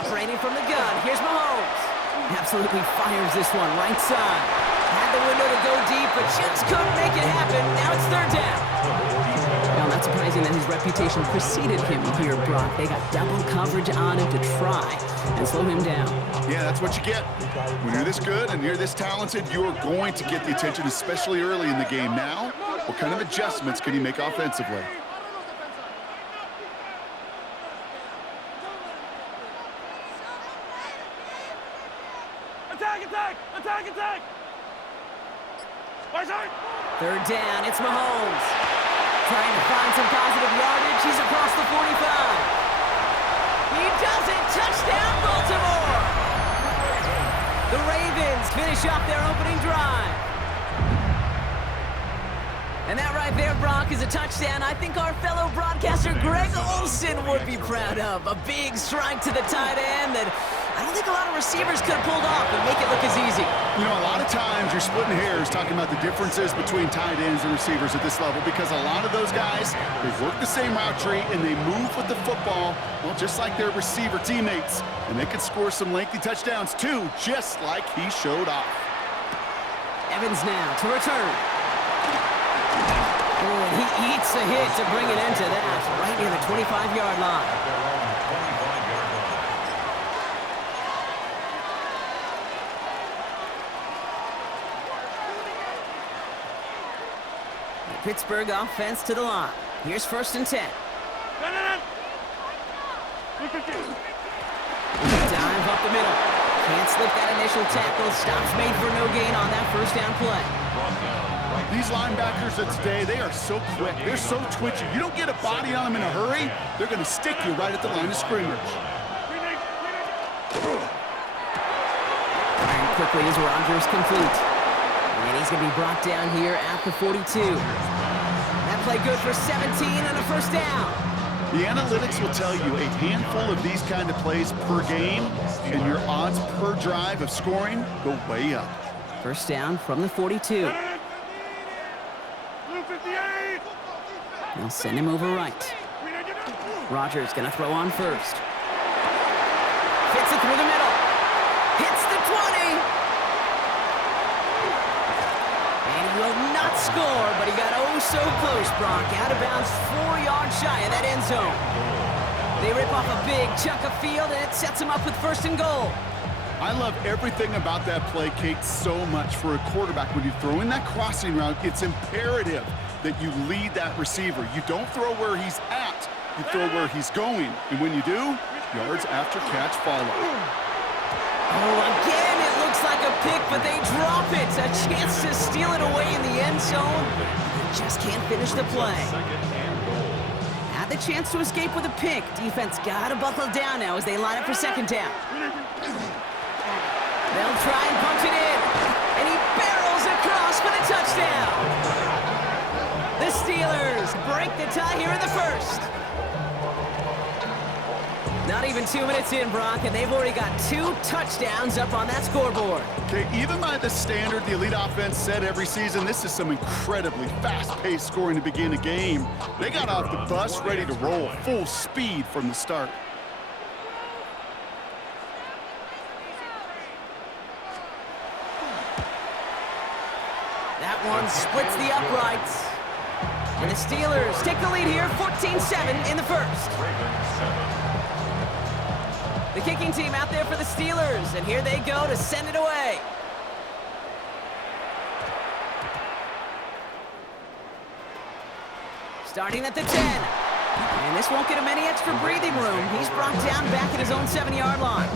Operating from the gun, here's Mahomes. Absolutely fires this one, right side. Had the window to go deep, but just couldn't make it happen. Now it's third down. Now, not surprising that his reputation preceded him here, Brock. They got double coverage on him to try and slow him down. Yeah, that's what you get. When you're this good and you're this talented, you're going to get the attention, especially early in the game. Now, what kind of adjustments can he make offensively? Attack! Third down, it's Mahomes. Trying to find some positive yardage. He's across the 45. He does it. Touchdown, Baltimore. The Ravens finish off their opening drive. And that right there, Brock, is a touchdown I think our fellow broadcaster Greg Olsen would be proud of. A big strike to the tight end that I don't think a lot of receivers could have pulled off and make it look as easy. You know, a lot of times you're splitting hairs talking about the differences between tight ends and receivers at this level because a lot of those guys, they work the same route tree and they move with the football, well, just like their receiver teammates. And they can score some lengthy touchdowns too, just like he showed off. Evans now to return. Oh, he eats a hit to bring it into that, right near the 25-yard line. Pittsburgh offense to the line. Here's 1st and 10. Dive up the middle. Can't slip that initial tackle. Stops made for no gain on that first down play. These linebackers of today, they are so quick. They're so twitchy. You don't get a body on them in a hurry, they're going to stick you right at the line of scrimmage. And quickly as Rodgers complete. And he's going to be brought down here at the 42. That play good for 17 and a first down. The analytics will tell you a handful of these kind of plays per game, and your odds per drive of scoring go way up. First down from the 42. They'll send him over right. Rodgers going to throw on first. Fits it through the middle. Hits the 20. Will not score, but he got oh so close, Brock. Out of bounds, 4 yards shy of that end zone. They rip off a big chunk of field, and it sets him up with 1st and goal. I love everything about that play, Kate, so much for a quarterback. When you throw in that crossing route, it's imperative that you lead that receiver. You don't throw where he's at, you throw where he's going. And when you do, yards after catch follow. Oh, again, it looks like a pick, but they drop it. A chance to steal it away in the end zone. They just can't finish the play. Had the chance to escape with a pick. Defense got to buckle down now as they line up for 2nd down. They'll try and punch it in. And he barrels across for the touchdown. The Steelers break the tie here in the 1st. Not even 2 minutes in, Brock, and they've already got 2 touchdowns up on that scoreboard. Okay, even by the standard the elite offense set every season, this is some incredibly fast-paced scoring to begin a game. They got off the bus ready to roll, full speed from the start. That one splits the uprights. And the Steelers take the lead here, 14-7 in the 1st. The kicking team out there for the Steelers, and here they go to send it away. Starting at the 10. And this won't get him any extra breathing room. He's brought down back at his own 7-yard line.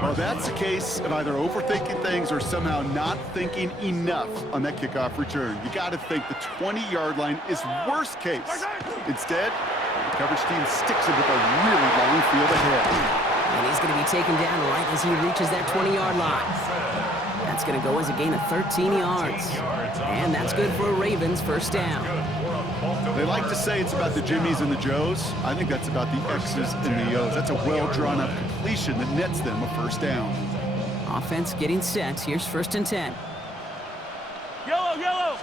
Well, that's the case of either overthinking things or somehow not thinking enough on that kickoff return. You got to think the 20-yard line is worst case. Instead, the coverage team sticks him with a really long field ahead. And he's going to be taken down right as he reaches that 20-yard line. That's going to go as a gain of 13 yards. And that's good for a Ravens first down. They like to say it's about the Jimmies and the Joes. I think that's about the X's and the O's. That's a well-drawn-up completion that nets them a first down. Offense getting set. Here's 1st and 10. Yellow!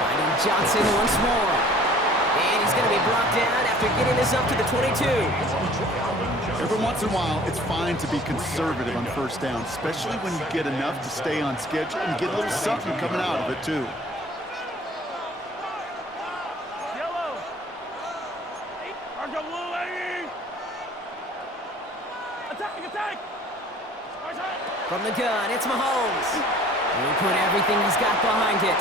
Finding Johnson once more. And he's going to be brought down after getting this up to the 22. Every once in a while, it's fine to be conservative on first down, especially when you get enough to stay on schedule and get a little something coming out of it, too. From the gun, it's Mahomes. He'll put everything he's got behind it.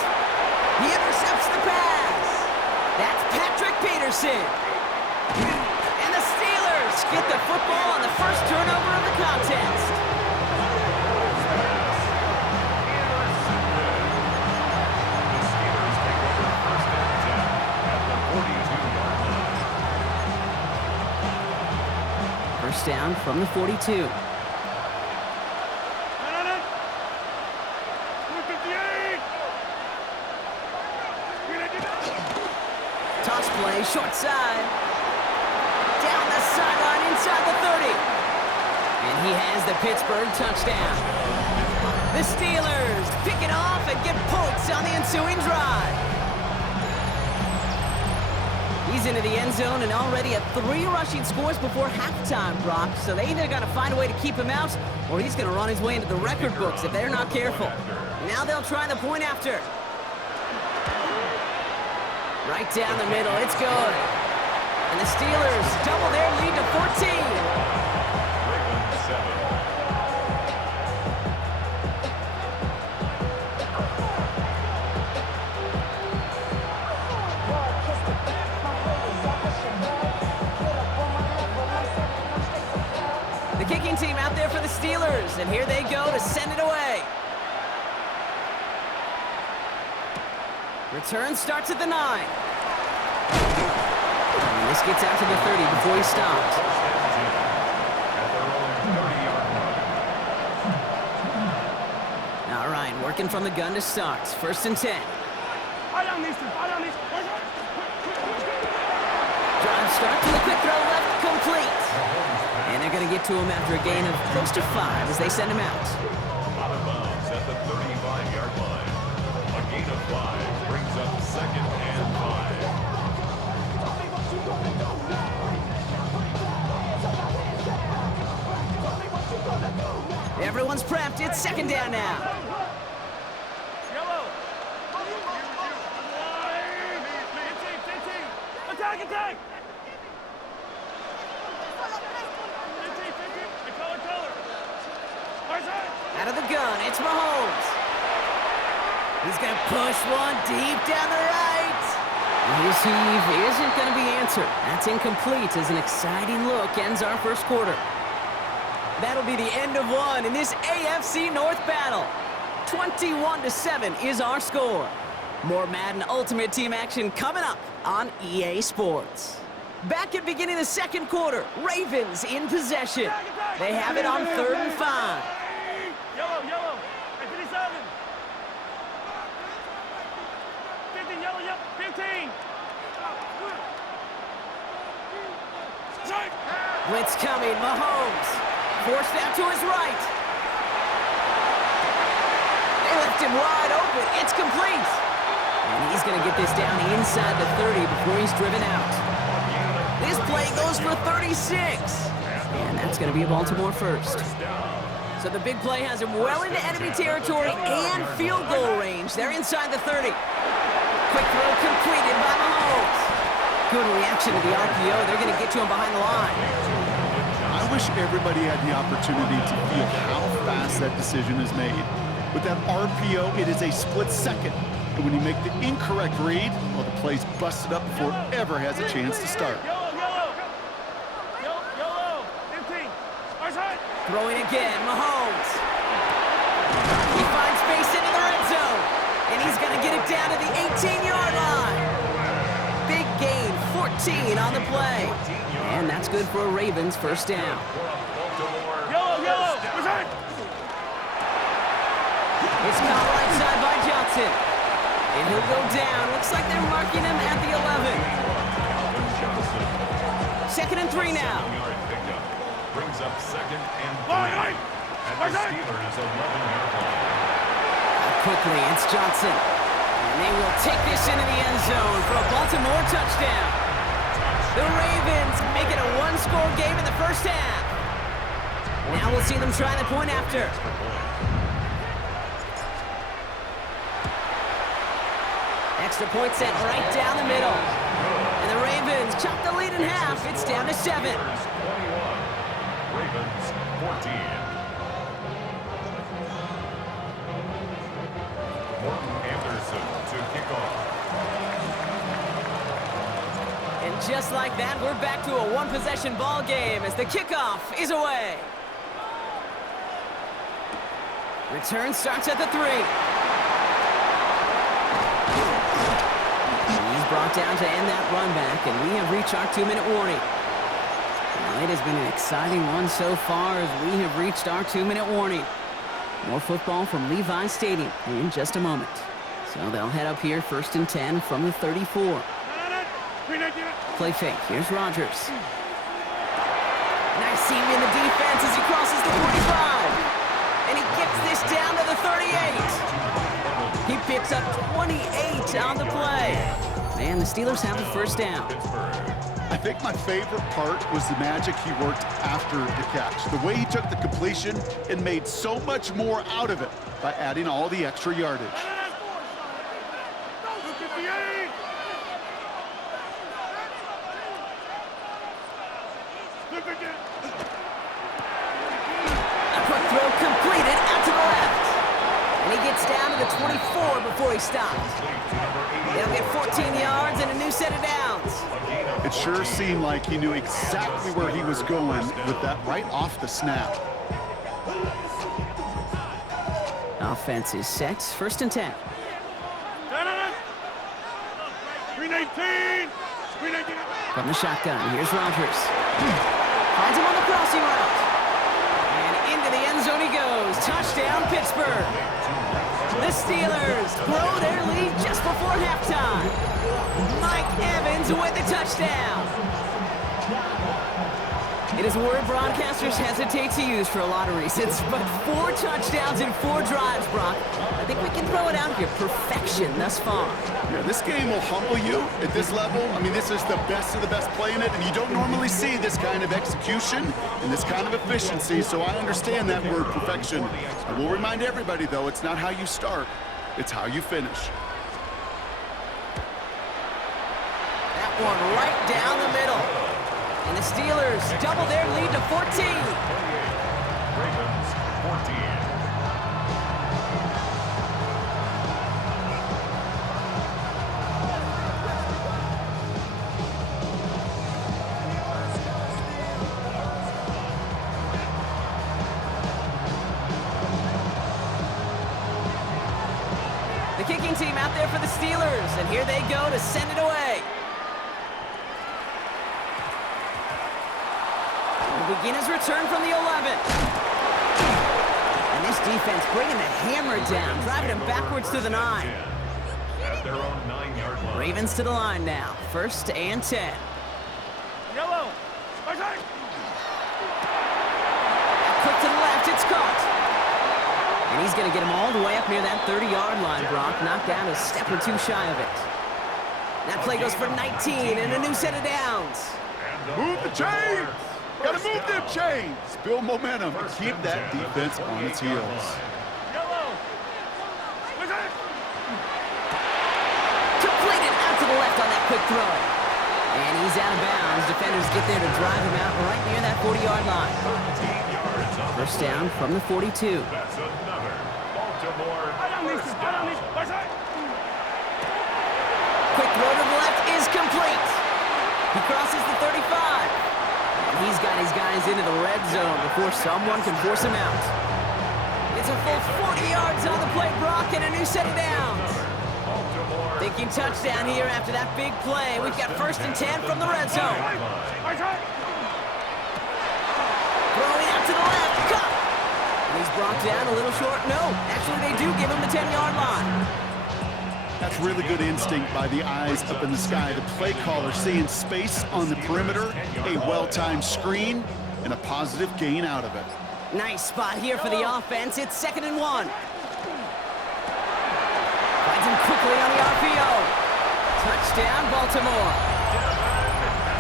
He intercepts the pass. That's Patrick Peterson. And the Steelers get the football on the first turnover of the contest. First down from the 42. Toss play, short side. Down the sideline, inside the 30. And he has the Pittsburgh touchdown. The Steelers pick it off and get points on the ensuing drive. He's into the end zone and already at 3 rushing scores before halftime, Brock. So they either got to find a way to keep him out, or he's going to run his way into the record books if they're not careful. Now they'll try the point after. Right down the middle, it's good. And the Steelers double their lead to 14. The kicking team out there for the Steelers, and here they go to send it away. Return starts at the 9. And this gets out to the 30 before he stopped. All right, working from the gun to start. First and 10. Drive start to the quick throw left, complete. And they're going to get to him after a gain of close to 5 as they send him out. Out of bounds at the 35-yard line. A gain of 5 brings up second and 5. Everyone's prepped. It's second down now. Attack! Out of the gun, it's Mahomes. He's going to push one deep down the right. His heave isn't going to be answered. That's incomplete as an exciting look ends our first quarter. That'll be the end of one in this AFC North battle. 21-7 is our score. More Madden Ultimate Team action coming up on EA Sports. Back at beginning of the second quarter, Ravens in possession. They have it on 3rd and 5. Yellow, 57. 15, yellow, yep, 15. Blitz coming, Mahomes. Forced out to his right. They left him wide open. It's complete. And he's going to get this down inside the 30 before he's driven out. This play goes for 36. And that's going to be a Baltimore first. So the big play has him well into enemy territory and field goal range. They're inside the 30. Quick throw completed by Mahomes. Good reaction to the RPO. They're going to get to him behind the line. I wish everybody had the opportunity to feel how fast that decision is made. With that RPO, it is a split second. And when you make the incorrect read, well, the play's busted up before it ever has a chance to start. Yellow, 15. Throwing again, Mahomes. He finds space into the red zone. And he's going to get it down to the 18-yard line. Big gain, 14 on the play. And that's good for a Ravens first down. Yellow, It's caught right side by Johnson. And he'll go down. Looks like they're marking him at the 11. Second and 3 now. Brings up second and 3 at the Steelers' 11-yard line. Quickly, it's Johnson. And And they will take this into the end zone for a Baltimore touchdown. The Ravens make it a one-score game in the first half. Now we'll see them try the point after. Extra point set right down the middle. And the Ravens chop the lead in half. It's down to 7. 21. Ravens 14. Morton Anderson to kick off. And just like that, we're back to a one-possession ball game as the kickoff is away. Return starts at the 3. He's brought down to end that run back, and we have reached our 2-minute warning. Now, it has been an exciting one so far as we have reached our 2-minute warning. More football from Levi Stadium in just a moment. So they'll head up here 1st and 10 from the 34. Play fake. Here's Rodgers. Nice seam in the defense as he crosses the 45. And he gets this down to the 38. He picks up 28 on the play. And the Steelers have the first down. I think my favorite part was the magic he worked after the catch. The way he took the completion and made so much more out of it by adding all the extra yardage. A quick throw completed out to the left. And he gets down to the 24 before he stops. They'll get 14 yards and a new set of downs. It sure seemed like he knew exactly where he was going with that right off the snap. Offense is set. 1st and 10. 319. From the shotgun, here's Rodgers. Finds him on the crossing route. And into the end zone he goes. Touchdown, Pittsburgh. The Steelers grow their lead just before halftime. Mike Evans with the touchdown. It is a word broadcasters hesitate to use for a lot of reasons, but 4 touchdowns in 4 drives, Brock. I think we can throw it out here. Perfection thus far. Yeah, this game will humble you at this level. I mean, this is the best of the best playing it, and you don't normally see this kind of execution and this kind of efficiency, so I understand that word perfection. I will remind everybody, though, it's not how you start, it's how you finish. That one right down the middle. And the Steelers double their lead to 14. Ravens 14. The kicking team out there for the Steelers, and here they go to send it away. Will begin his return from the 11. And this defense bringing the hammer down, driving him backwards to the 9. At their own 9-yard line. Ravens to the line now, 1st and 10. Yellow. Quick to the left, it's caught. And he's going to get him all the way up near that 30-yard line, Brock. Knocked down a step or 2 shy of it. That play goes for 19 and a new set of downs. Move the chains! Gotta move them chains! Build momentum and keep that defense on its heels. Completed out to the left on that quick throw. And he's out of bounds. Defenders get there to drive him out right near that 40-yard line. First down from the 42. That's another Baltimore first down. Quick throw to the left is complete. He crosses the 35. And he's got his guys into the red zone before someone can force him out. It's a full 40 yards on the play, Brock, and a new set of downs. Thinking touchdown here after that big play. We've got 1st and 10 from the red zone. Throwing out to the left. Cut. And he's brought down a little short. No, actually they do give him the 10-yard line. That's really good instinct by the eyes up in the sky. The play caller seeing space on the perimeter, a well-timed screen, and a positive gain out of it. Nice spot here for the offense. It's 2nd and 1. Finds him quickly on the offense. touchdown, Baltimore.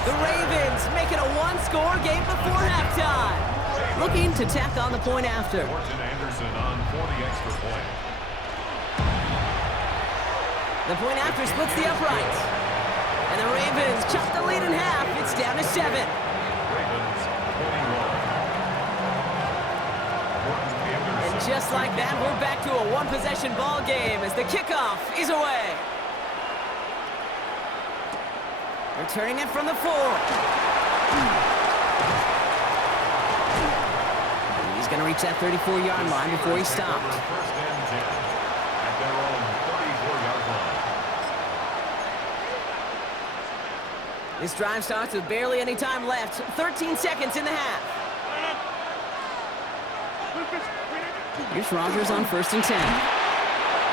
The Ravens make it a one-score game before halftime. Looking to tack on the point after. Fortune Anderson on for the extra point. The point after splits the uprights. And the Ravens chop the lead in half. It's down to 7. Ravens 21. And just like that, we're back to a one-possession ball game as the kickoff is away. Returning it from the 4. He's going to reach that 34-yard line before he stopped. First and 10 at their own 34-yard line. This drive starts with barely any time left. 13 seconds in the half. Here's Rodgers on first and 10.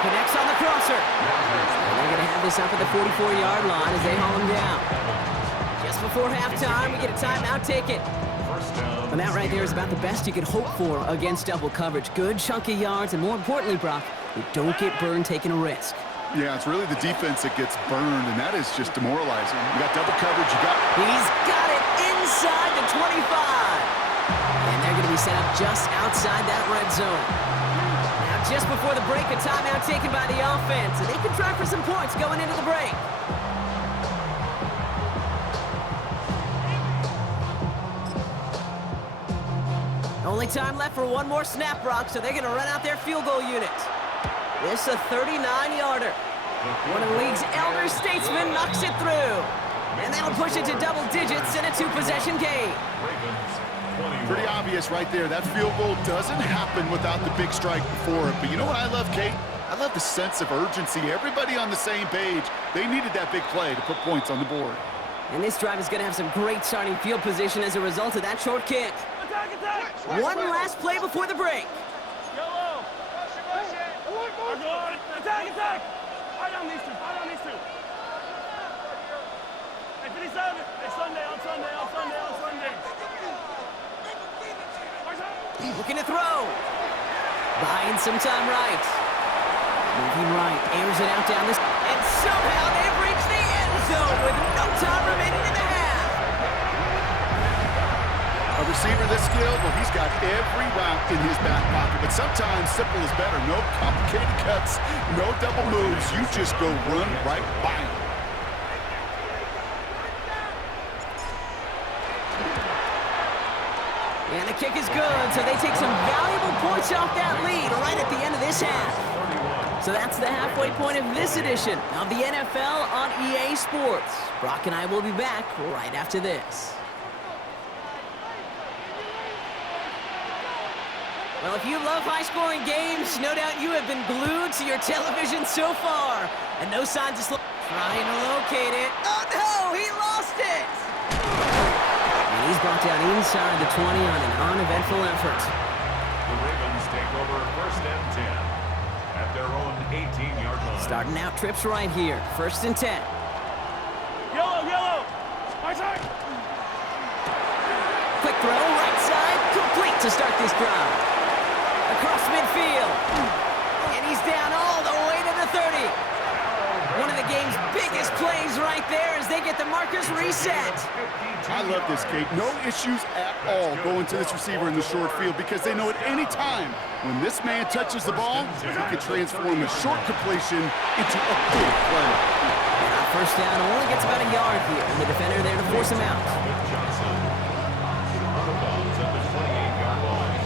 Connects on the crosser. And they're going to have this up at the 44-yard line as they haul him down. Just before halftime, we get a timeout ticket. First down. And that right there is about the best you could hope for against double coverage. Good chunky yards, and more importantly, Brock, you don't get burned taking a risk. Yeah, it's really the defense that gets burned, and that is just demoralizing. You got double coverage, He's got it inside the 25. And they're going to be set up just outside that red zone. Now, just before the break, a timeout taken by the offense, and they can try for some points going into the break. Only time left for one more snap, Brock, so they're going to run out their field goal unit. This a 39-yarder. One of the league's elder statesmen knocks it through. And that'll push it to double digits in a two-possession game. Ravens 21. Pretty obvious right there. That field goal doesn't happen without the big strike before it. But you know what I love, Kate? I love the sense of urgency. Everybody on the same page. They needed that big play to put points on the board. And this drive is going to have some great starting field position as a result of that short kick. One last play before the break. Yellow. Attack. Right on these two. Hey, 57. Hey, Sunday. Looking to throw. Buying some time right. Moving right. Airs it out down this. And somehow they've reached the end zone with no time remaining in the half. A receiver this skilled, well, he's got every route in his back pocket. But sometimes simple is better. No complicated cuts, no double moves. You just go run right by him. And the kick is good, so they take some valuable points off that lead right at the end of this half. So that's the halfway point of this edition of the NFL on EA Sports. Brock and I will be back right after this. Well, if you love high-scoring games, no doubt you have been glued to your television so far. And no signs of trying to locate it. Oh, no! He lost it! And he's brought down inside the 20 on an uneventful effort. The Ravens take over first and 10 at their own 18-yard line. Starting out trips right here. First and 10. Yellow. Right side. Quick throw, right side, complete to start this drive. Across midfield. And he's down all the way to the 30. One of the game's biggest plays right there as they get the markers reset. I love this, Kate. No issues at all going to this receiver in the short field because they know at any time when this man touches the ball, he can transform a short completion into a big play. And first down only gets about a yard here, and the defender there to force him out. Johnson out of bounds at the 28-yard line.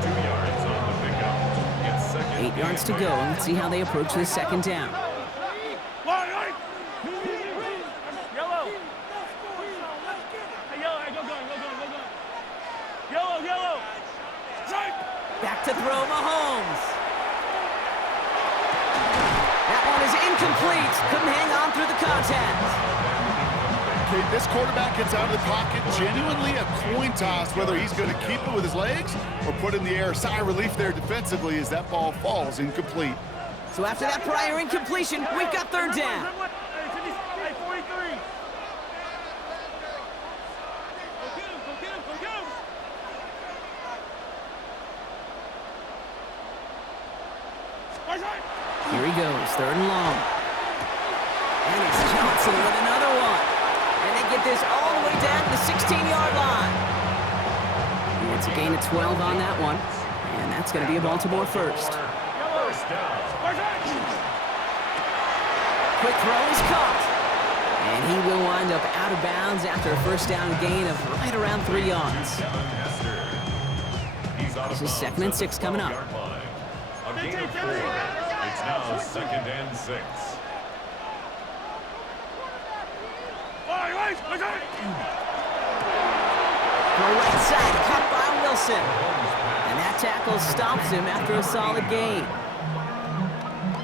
2 yards on the pickup. It's second 8 yards to go, and let's see how they approach this second down. Yellow. Hey, yellow. Hey, go. Yellow. Back to throw, Mahomes. That one is incomplete. Couldn't hang on through the contact. Kate, this quarterback gets out of the pocket, genuinely a coin toss, whether he's going to keep it with his legs or put it in the air. Sigh of relief there defensively as that ball falls incomplete. So after that prior incompletion, we've got third down. Hey, 43. Go get him. Right side. Here he goes, third and long. And it's Johnson Wilson with another one. And they get this all the way down to the 16-yard line. And it's a gain of 12 on that one. And that's going to be a Baltimore first. First down. Quick throw is caught. And he will wind up out of bounds after a first down gain of right around 3 yards. This is 2nd and 6 coming up. A gain of 4. It's now 2nd and 6. Right side, cut by Wilson. And that tackle stops him after a solid gain.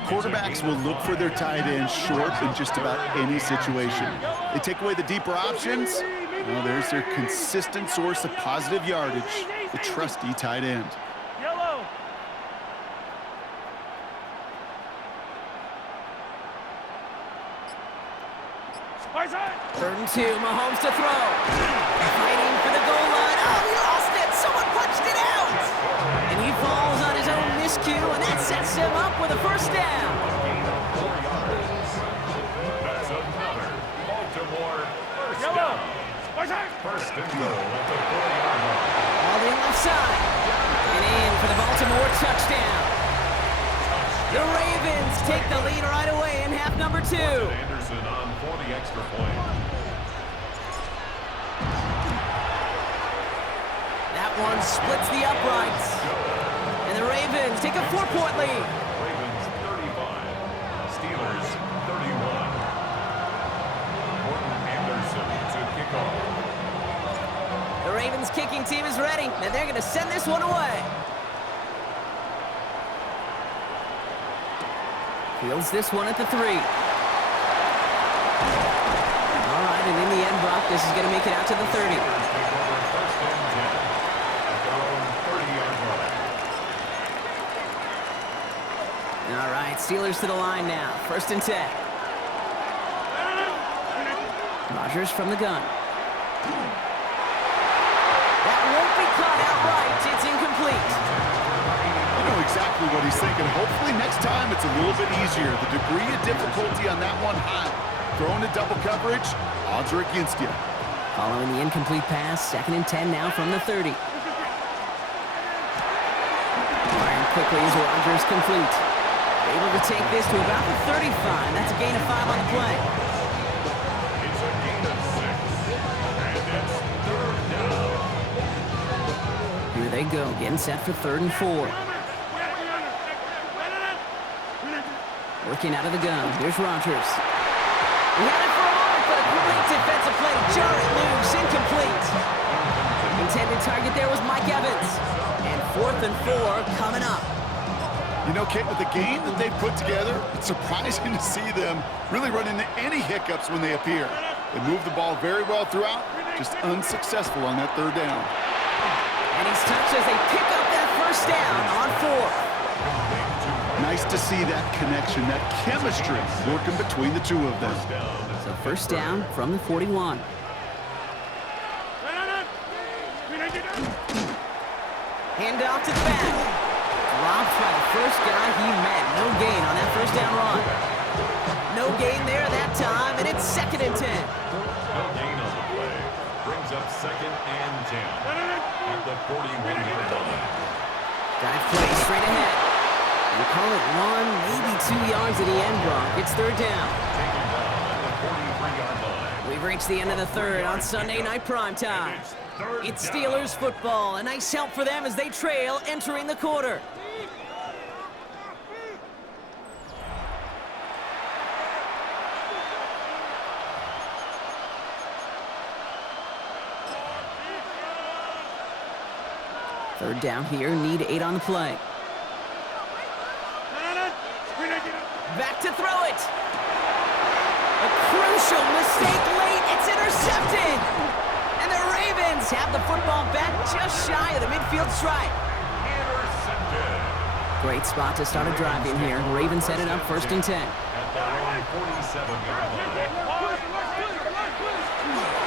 Quarterbacks will look for their tight end short in just about any situation. They take away the deeper options. Well, there's their consistent source of positive yardage, the trusty tight end. Yellow. Right side. 3rd and 2, Mahomes to throw. Fighting for the goal line. Oh, he lost it. Someone punched it out. And he falls on his own miscue, and that sets him up with a first down. That's another Baltimore first Yellow. down. Right side. First and goal at the 40-yard line. All the left side. And in for the Baltimore touchdown. The Ravens take the lead right away in half number 2. Anderson on for the extra point. That one splits the uprights. And the Ravens take a 4-point lead. Ravens 35, Steelers 31. Morton Anderson to kick off. The Ravens kicking team is ready, and they're going to send this one away. Fields this one at the 3. All right, and in the end, Brock, this is going to make it out to the 30. Take over first and 10 at their own 30-yard line. All right, Steelers to the line now. 1st and 10. Rodgers from the gun. That won't be caught outright. It's incomplete. You know exactly what he's thinking. Hopefully next time it's a little bit easier. The degree of difficulty on that one high. Throwing to double coverage, odds are against you. Following the incomplete pass, 2nd and 10 now from the 30. Firing quickly as Rodgers complete. Able to take this to about the 35. That's a gain of 5 on the play. It's a gain of 6, and it's 3rd down. Here they go, getting set for 3rd and 4. Working out of the gun. Here's Rodgers. He had it for Hart, but a great defensive play. Jar it loose, incomplete. Intended target there was Mike Evans. And 4th and 4 coming up. You know, Kate, with the game that they've put together, it's surprising to see them really run into any hiccups when they appear. They move the ball very well throughout, just unsuccessful on that 3rd down. And he's touched as they pick up that first down on 4th. Nice to see that connection, that chemistry working between the two of them. So 1st down from the 41. Hand off to the back. Dropped by the first guy he met. No gain on that first down run. No gain there that time, and it's 2nd and 10. No gain on the play. Brings up 2nd and 10 at the 41-yard line. Dive play straight ahead. You call it 1, maybe 2 yards at the end, Brock. It's 3rd down. Taking down at the 43-yard line. We've reached the end of the 3rd on Sunday Night Primetime. It's Steelers football. A nice help for them as they trail entering the quarter. Third down here, need 8 on the play. Back to throw it. A crucial mistake late. It's intercepted. And the Ravens have the football back just shy of the midfield stripe. Intercepted. Great spot to start a drive in here. Ravens set it up 1st and 10. At their own 47-yard line.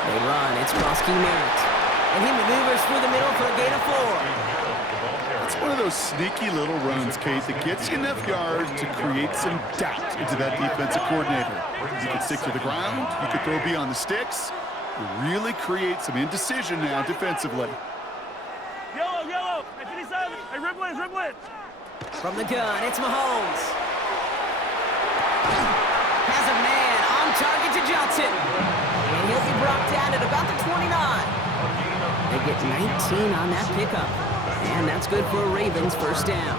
They run. It's Krosky Merritt. And he maneuvers through the middle for a gain of 4. It's one of those sneaky little runs, Kate, that gets you enough yards to create some doubt into that defensive coordinator. You can stick to the ground, you can throw beyond the sticks, you really create some indecision now defensively. Yellow, yellow. Hey, 57. Hey, rib blitz, rib blitz. From the gun, it's Mahomes. Has a man on target to Johnson. And he'll be brought down at about the 29. They get 19 on that pickup. And that's good for a Ravens first down.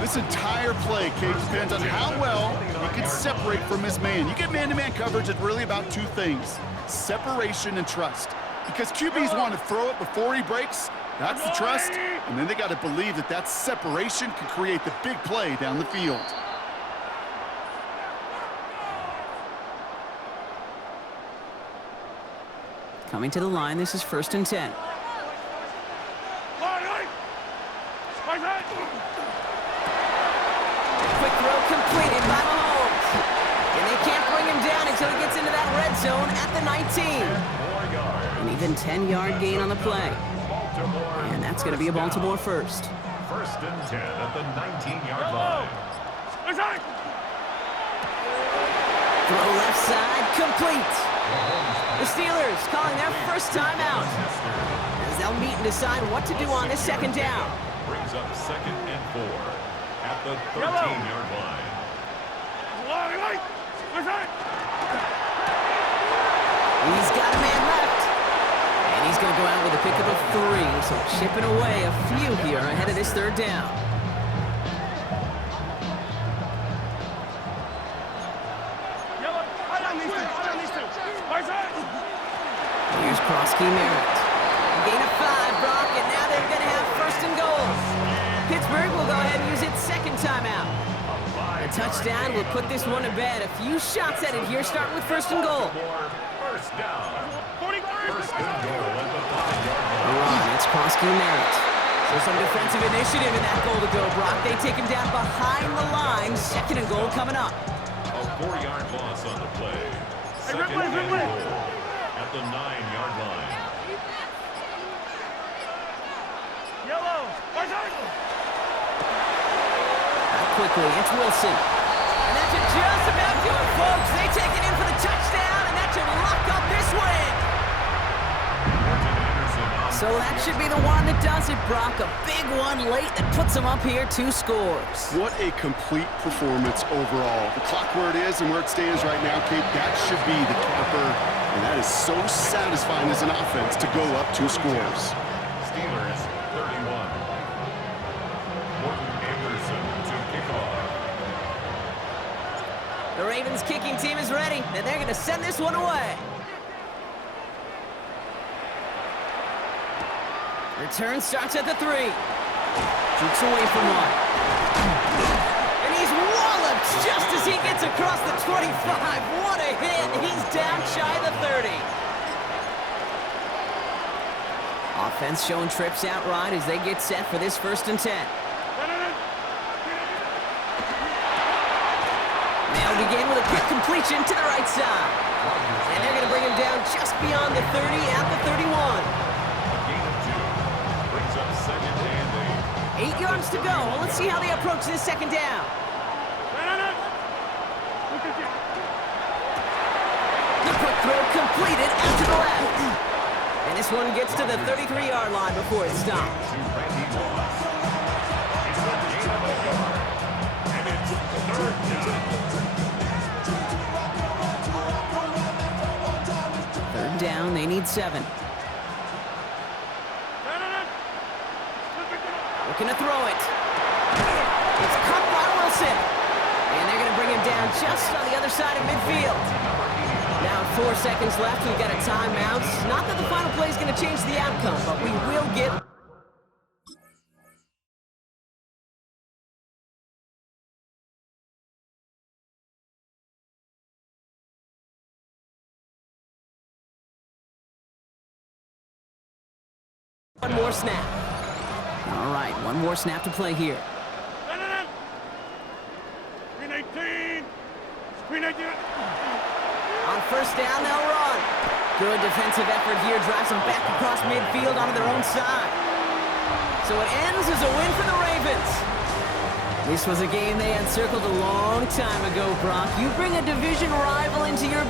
This entire play, Kate, depends on how well he can separate from his man. You get man-to-man coverage, it's really about two things: separation and trust. Because QBs want to throw it before he breaks, that's the trust, and then they got to believe that that separation can create the big play down the field. Coming to the line, this is 1st and 10. Quick throw completed by Mahomes. And they can't bring him down until he gets into that red zone at the 19. An even 10-yard gain on the play. And that's going to be a Baltimore first. 1st and 10 at the 19-yard line. Throw left side, complete. The Steelers calling their first timeout as they'll meet and decide what to do on this second down. Brings up 2nd and 4 at the 13-yard line. He's got a man left. And he's going to go out with a pickup of 3, so chipping away a few here ahead of this third down. Here's Krosky Merritt. Gain of 5, Brock, and now they're going to have 1st and goal. Pittsburgh will go ahead and use its second timeout. A touchdown will put this one to bed. A few shots at it here, starting with 1st and goal. First down. 1st and goal at the 5-yard A line. run, it's Krosky Merritt. So some defensive initiative in that goal to go, Brock. They take him down behind the line. 2nd and goal coming up. A 4-yard loss on the play. 2nd and goal at the 9-yard line. Yellow. Quickly, it's Wilson. And that should just about do it, folks. They take it in for the touchdown, and that should lock up this win. So that should be the one that does it, Brock. A big one late that puts them up here 2 scores. What a complete performance overall. The clock where it is and where it stands right now, Kate, that should be the capper. And that is so satisfying as an offense to go up 2 scores. Steelers 31. Morton Anderson to kick off. The Ravens kicking team is ready, and they're going to send this one away. Return starts at the 3. Jukes away from 1. And he's walloped just as he gets across the 25. What a hit. He's down shy of the 30. Offense showing trips outright as they get set for this 1st and 10. They'll begin with a quick completion to the right side. And they're going to bring him down just beyond the 30 at the 31. A gain of 2. Brings up 2nd and 8 yards to go. Let's see how they approach this second down. The quick throw completed out to the left. And this one gets to the 33-yard line before it stops. 8 to Randy Moss. It's a gain of 1 yard. And it's 3rd down. 3rd down, they need 7. Looking to throw it. It's caught by Wilson. And they're going to bring him down just on the other side of midfield. Now 4 seconds left. We've got a timeout. Not that the final play is going to change the outcome, but we will get... One more snap. All right, one more snap to play here. Green 18. Green 18. On 1st down, they'll run. Good defensive effort here drives them back across midfield onto their own side. So it ends as a win for the Ravens. This was a game they had circled a long time ago, Brock. You bring a division rival into your